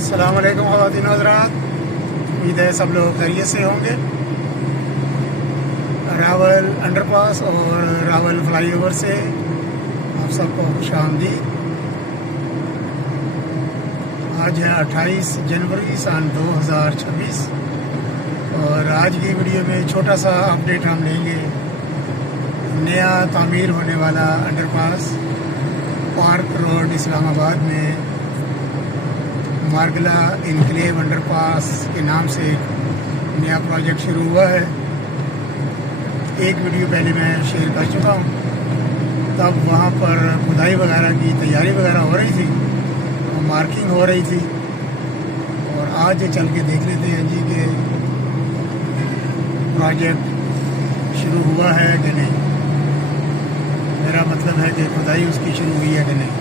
अस्सलाम वालेकुम ख़वातीन हज़रात, उम्मीद है सब लोग खैरियत से होंगे। रावल अंडरपास और रावल फ्लाईओवर से आप सबको खुशामदीद। आज है 28 जनवरी सन 2026 और आज की वीडियो में छोटा सा अपडेट हम लेंगे। नया तामीर होने वाला अंडरपास पार्क रोड इस्लामाबाद में मार्गला इनक्लेव अंडरपास के नाम से नया प्रोजेक्ट शुरू हुआ है। एक वीडियो पहले मैं शेयर कर चुका हूँ, तब वहाँ पर खुदाई वगैरह की तैयारी वगैरह हो रही थी, मार्किंग हो रही थी। और आज चल के देख लेते हैं जी कि प्रोजेक्ट शुरू हुआ है कि नहीं। मेरा मतलब है कि खुदाई उसकी शुरू हुई है कि नहीं।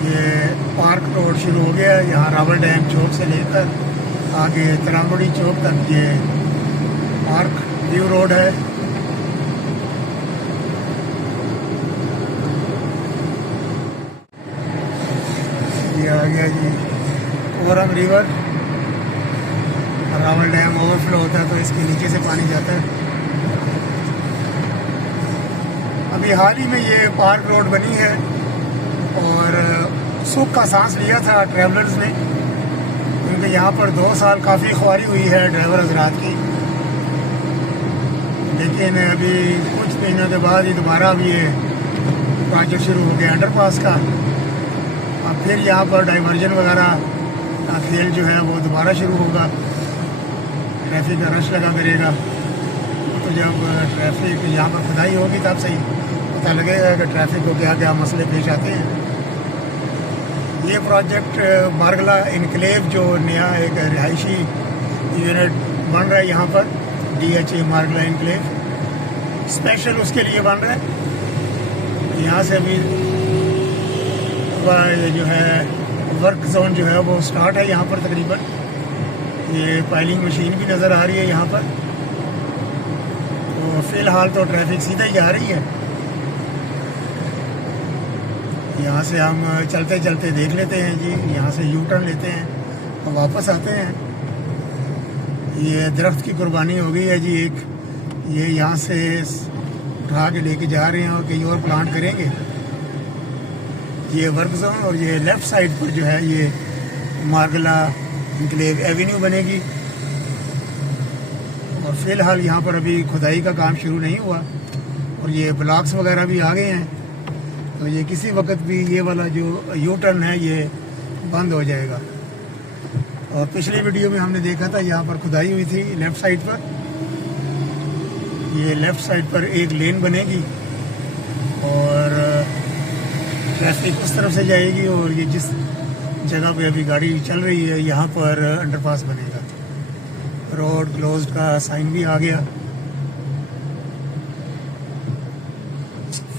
ये पार्क रोड शुरू हो गया है। यहाँ रावल डैम चौक से लेकर आगे तरांगुड़ी चौक तक ये पार्क व्यू रोड है। ये आ गया जी Korang river. Rawal dam overflow होता है तो इसके नीचे से पानी जाता है। अभी हाल ही में ये पार्क रोड बनी है और सुख का सांस लिया था ट्रैवलर्स ने, क्योंकि यहाँ पर 2 साल काफ़ी ख्वारी हुई है ड्राइवर हजरात की। लेकिन अभी कुछ महीनों के बाद ही दोबारा अभी ये प्रोजेक्ट शुरू हो गया अंडरपास का। अब फिर यहाँ पर डाइवर्जन वगैरह का खेल जो है वो दोबारा शुरू होगा। ट्रैफिक का रश लगा करेगा, तो जब ट्रैफिक यहाँ पर खुदाई होगी तब सही पता लगेगा कि ट्रैफिक को क्या क्या मसले पेश आते हैं। ये प्रोजेक्ट मार्गला इनक्लेव जो नया एक रिहायशी यूनिट बन रहा है यहाँ पर, DHA मार्गला इनक्लेव स्पेशल उसके लिए बन रहा है। यहाँ से भी ये जो है वर्क जोन जो है वो स्टार्ट है यहाँ पर तकरीबन। ये पाइलिंग मशीन भी नज़र आ रही है यहाँ पर। तो फ़िलहाल तो ट्रैफिक सीधा ही जा रही है। यहाँ से हम चलते चलते देख लेते हैं जी। यहाँ से यू टर्न लेते हैं और वापस आते हैं। ये दरख्त की कुर्बानी हो गई है जी एक। ये यहाँ से उठा के लेके जा रहे हैं और कहीं और प्लांट करेंगे। ये वर्क जोन और ये लेफ़्ट साइड पर जो है ये मार्गला इनक्लेव एवेन्यू बनेगी। और फ़िलहाल यहाँ पर अभी खुदाई का काम शुरू नहीं हुआ और ये ब्लॉक्स वगैरह भी आ गए हैं। तो ये किसी वक्त भी ये वाला जो यू टर्न है ये बंद हो जाएगा। और पिछली वीडियो में हमने देखा था यहाँ पर खुदाई हुई थी लेफ़्ट साइड पर। ये लेफ़्ट साइड पर एक लेन बनेगी और ट्रैफिक उस तरफ से जाएगी और ये जिस जगह पे अभी गाड़ी चल रही है यहाँ पर अंडरपास बनेगा। रोड क्लोज्ड का साइन भी आ गया।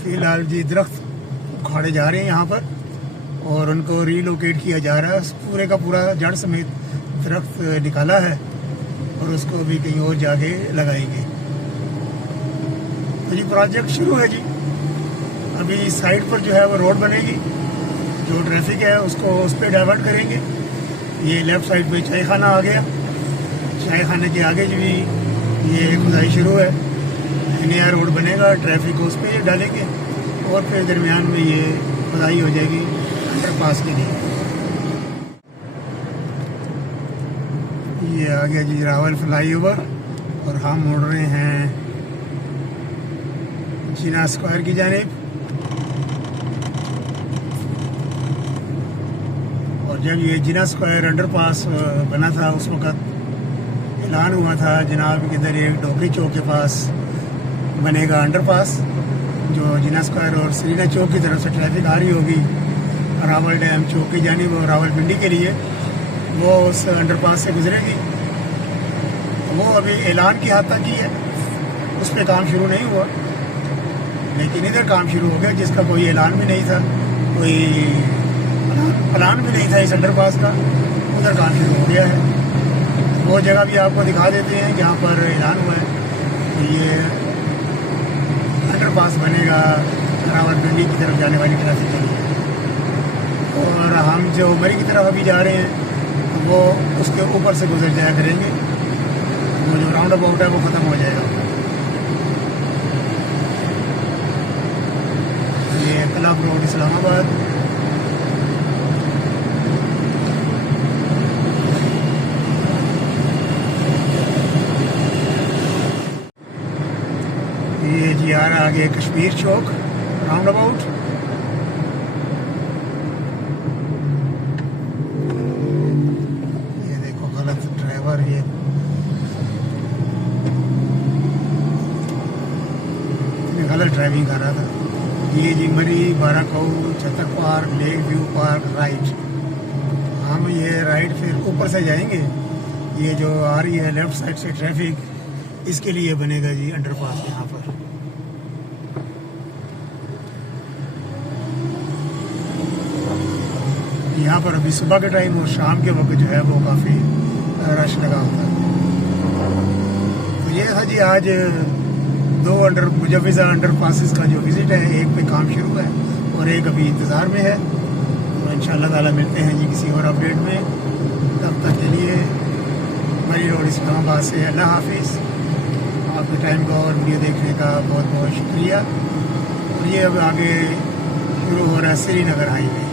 फिलहाल जी दरख्त उखाड़े जा रहे हैं यहाँ पर और उनको रीलोकेट किया जा रहा है। पूरे का पूरा जड़ समेत दरख्त निकाला है और उसको अभी कहीं और जाके लगाएंगे। तो ये प्रोजेक्ट शुरू है जी। अभी साइड पर जो है वो रोड बनेगी, जो ट्रैफिक है उसको उस पर डाइवर्ट करेंगे। ये लेफ़्ट साइड पे चाय खाना आ गया। चाय खाने के आगे जो भी ये खुदाई शुरू है। नया रोड बनेगा, ट्रैफिक को उस पर डालेंगे और फिर दरमियान में ये खुदाई हो जाएगी अंडरपास के लिए। ये आ गया जी रावल फ्लाईओवर और हम मुड़ रहे हैं जिना स्क्वायर की जानिब। और जब ये जिना स्क्वायर अंडरपास बना था उस वक़्त ऐलान हुआ था जनाब के इधर एक डोगरी चौक के पास बनेगा अंडरपास, जो जिना स्क्वायर और सरीना चौक की तरफ से ट्रैफिक आ रही होगी रावल डैम चौक की जानिब और रावलपिंडी के लिए, वो उस अंडरपास से गुजरेगी। वो अभी ऐलान की हद तक ही है, उस पर काम शुरू नहीं हुआ। लेकिन इधर काम शुरू हो गया जिसका कोई ऐलान भी नहीं था, कोई प्लान भी नहीं था इस अंडरपास का। उधर काम शुरू हो गया है। वो जगह भी आपको दिखा देते हैं जहाँ पर ऐलान हुआ है कि ये अंडरपास बनेगा रावलपिंडी की तरफ जाने वाली ट्रैफिक के लिए। और हम जो मरी की तरफ अभी जा रहे हैं तो वो उसके ऊपर से गुजर जाया करेंगे, वो जो राउंड अबाउट है वो ख़त्म हो जाएगा। ये क्लब रोड इस्लामाबाद। ये जी आ रहा आगे कश्मीर चौक राउंड अबाउट। ये देखो गलत ड्राइवर, ये गलत ड्राइविंग कर रहा था। ये जी Murree, Barakahu, Chattar park, lake view park right. हम ये राइट फिर ऊपर से जाएंगे। ये जो आ रही है लेफ्ट साइड से ट्रैफिक, इसके लिए बनेगा जी अंडरपास यहाँ पर। यहाँ पर अभी सुबह के टाइम और शाम के वक्त जो है वो काफ़ी रश लगा होता है। तो ये था जी आज दो मुजव्विज़ा अंडर पासिस का जो विज़िट है, एक पे काम शुरू है और एक अभी इंतज़ार में है। तो इंशाअल्लाह ताला मिलते हैं जी किसी और अपडेट में। तब तक के लिए मरी रोड इस्लामाबाद से अल्लाह हाफिज़। आपके टाइम का और वीडियो देखने का बहुत बहुत शुक्रिया। और ये अब आगे शुरू हो रहा है श्रीनगर हाईवे।